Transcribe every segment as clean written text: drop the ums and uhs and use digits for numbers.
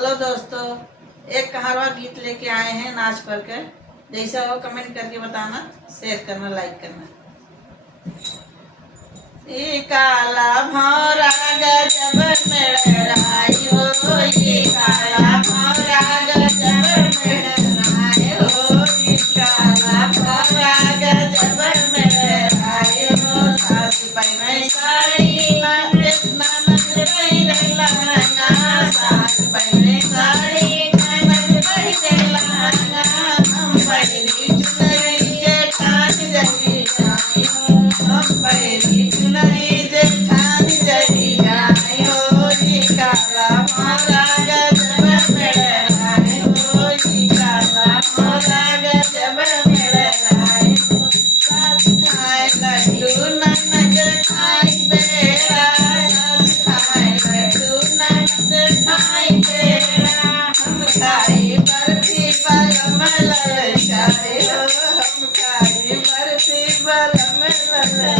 Hello दोस्तों, एक कहारवा गीत लेके आए हैं नाच पर के। जैसा हो कमेंट करके बताना, शेयर करना, लाइक करना। ये काला भौरा गजब मेड़राई हो, ये काला भौरा गजब मेड़राई हो, ये काला भौरा गजब मेड़राई हो। सास पहने साड़ी ननद पहिरे लहंगा, सास पहने साड़ी ननद पहिरे लहंगा। हम पहिरी चुनरी जेठान जगी जाई हो, हम पहिरी चुनरी जेठान जगी जाई हो। ये काला भौरा गजब मेड़राई हो, ये काला भौरा गजब मेड़राई हो। सास खाए लड्डू ननद खाई पेड़ा, सास खाए लड्डू ननद खाई पेड़ा। हम खाई बर्फी बलम ललचाए हो, हम खाई बर्फी बलम ललचाए।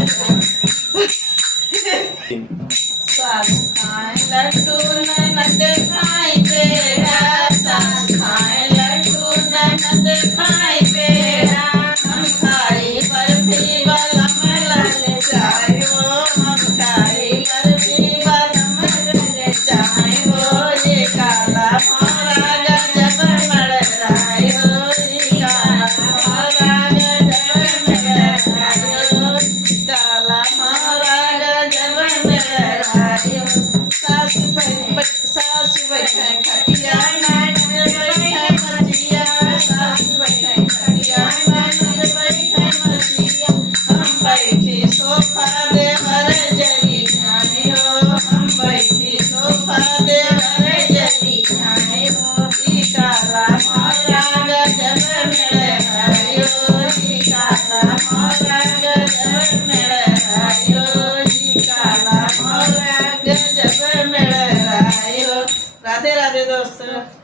सास खाए लड्डू ननद खाई पेड़ा, सास खाए लड्डू ननद खाई पेड़ा। हम खाई बर्फी बलम ललचाए हो, हम खाई बर्फी बलम ललचाए हो। ये काला भौरा गजब मेड़राई हो, ये काला भौरा गजब मेड़राई हो, काला भौरा गजब मेड़राई हो। सास बैठे खटिया ननद बैठे मचिया, सास बैठे खटिया ननद बैठे मचिया। हम बैठी सोफा देवर जगी जानी हो, हम बैठी सोफा देवर जगी जानी हो। ये काला भौरा गजब मेड़राई हो, ये काला भौरा गजब मेड़राई हो, ये काला भौरा गजब मेड़राई हो। राधे राधे दोस्तों।